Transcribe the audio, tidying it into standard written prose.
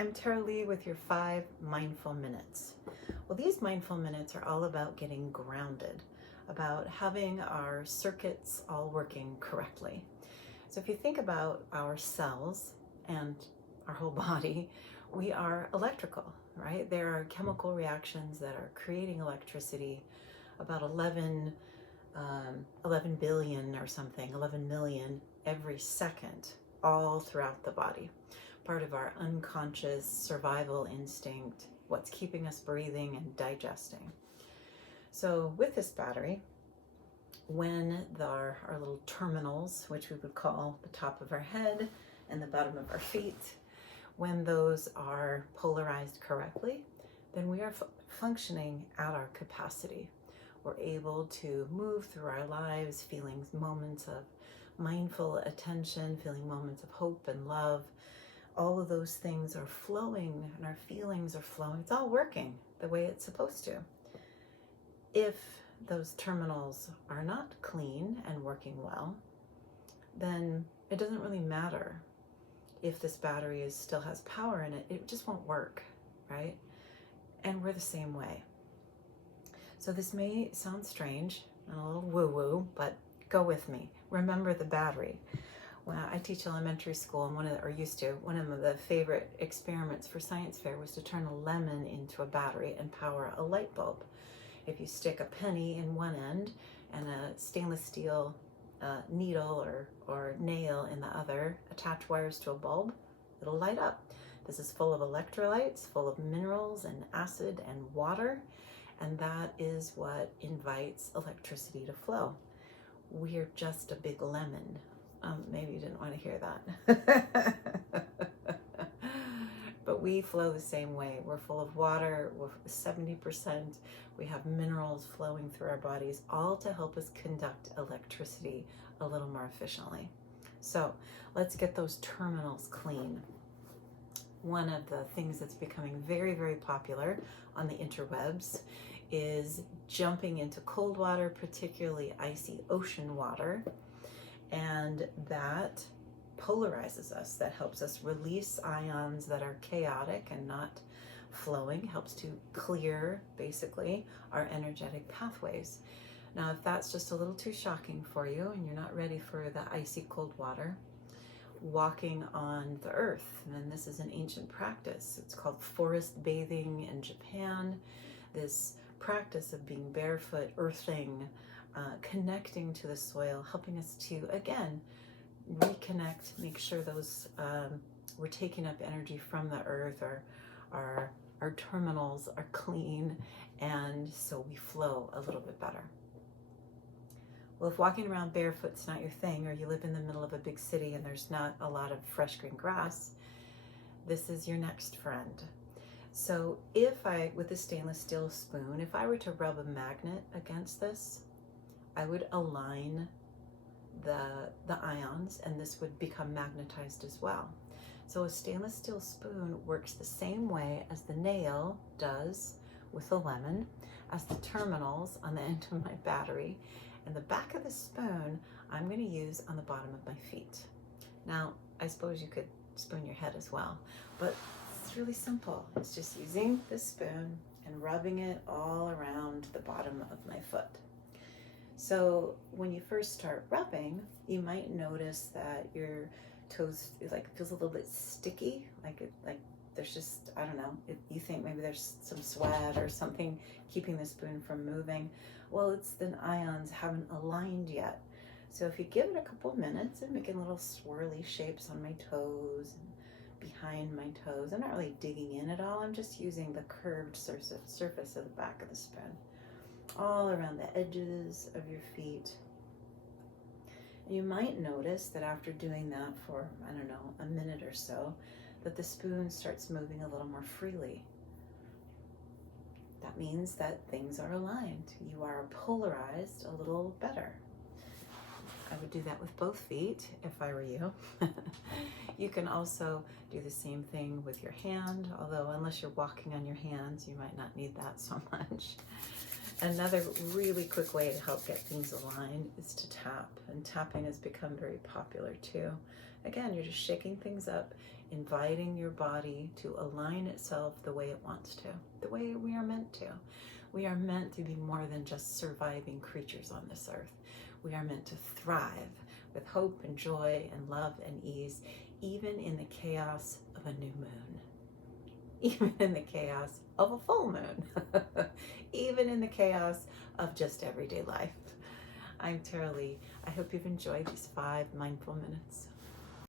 I'm Tara Lee with your 5 mindful minutes. Well, these mindful minutes are all about getting grounded, about having our circuits all working correctly. So if you think about our cells and our whole body, we are electrical, right? There are chemical reactions that are creating electricity, about 11 billion or something, 11 million every second, all throughout the body. Part of our unconscious survival instinct, what's keeping us breathing and digesting. So with this battery, when our little terminals, which we would call the top of our head and the bottom of our feet, when those are polarized correctly, then we are functioning at our capacity. We're able to move through our lives, feeling moments of mindful attention, feeling moments of hope and love. All of those things are flowing and our feelings are flowing. It's all working the way it's supposed to. If those terminals are not clean and working well, then it doesn't really matter if this battery still has power in it. It just won't work, right? And we're the same way. So this may sound strange and a little woo-woo, but go with me. Remember the battery. When I teach elementary school, and one of the favorite experiments for science fair was to turn a lemon into a battery and power a light bulb. If you stick a penny in one end and a stainless steel needle or nail in the other, attach wires to a bulb, it'll light up. This is full of electrolytes, full of minerals and acid and water, and that is what invites electricity to flow. We're just a big lemon. Maybe you didn't want to hear that. But we flow the same way. We're full of water, we're 70%. We have minerals flowing through our bodies, all to help us conduct electricity a little more efficiently. So let's get those terminals clean. One of the things that's becoming very, very popular on the interwebs is jumping into cold water, particularly icy ocean water. And that polarizes us. That helps us release ions that are chaotic and not flowing, helps to clear, basically, our energetic pathways. Now, if that's just a little too shocking for you and you're not ready for the icy cold water, walking on the earth, and this is an ancient practice. It's called forest bathing in Japan. This practice of being barefoot, earthing, connecting to the soil, helping us to, again, reconnect, make sure those we're taking up energy from the earth, our terminals are clean, and so we flow a little bit better. Well, if walking around barefoot's not your thing, or you live in the middle of a big city and there's not a lot of fresh green grass, this is your next friend. So with a stainless steel spoon, if I were to rub a magnet against this, I would align the ions, and this would become magnetized as well. So a stainless steel spoon works the same way as the nail does with the lemon, as the terminals on the end of my battery, and the back of the spoon I'm going to use on the bottom of my feet. Now, I suppose you could spoon your head as well, but it's really simple. It's just using the spoon and rubbing it all around the bottom of my foot. So when you first start rubbing, you might notice that your toes feels a little bit sticky, like there's just, I don't know, you think maybe there's some sweat or something keeping the spoon from moving. Well, it's the ions haven't aligned yet. So if you give it a couple minutes and making little swirly shapes on my toes and behind my toes, I'm not really digging in at all. I'm just using the curved surface of the back of the spoon, all around the edges of your feet. You might notice that after doing that for, I don't know, a minute or so, that the spoon starts moving a little more freely. That means that things are aligned. You are polarized a little better. I would do that with both feet if I were you. You can also do the same thing with your hand, although unless you're walking on your hands, you might not need that so much. Another really quick way to help get things aligned is to tap, and tapping has become very popular too. Again, you're just shaking things up, inviting your body to align itself the way it wants to, the way we are meant to. We are meant to be more than just surviving creatures on this earth. We are meant to thrive with hope and joy and love and ease, even in the chaos of a new moon, even in the chaos of a full moon, even in the chaos of just everyday life. I'm Tara Lee. I hope you've enjoyed these 5 mindful minutes.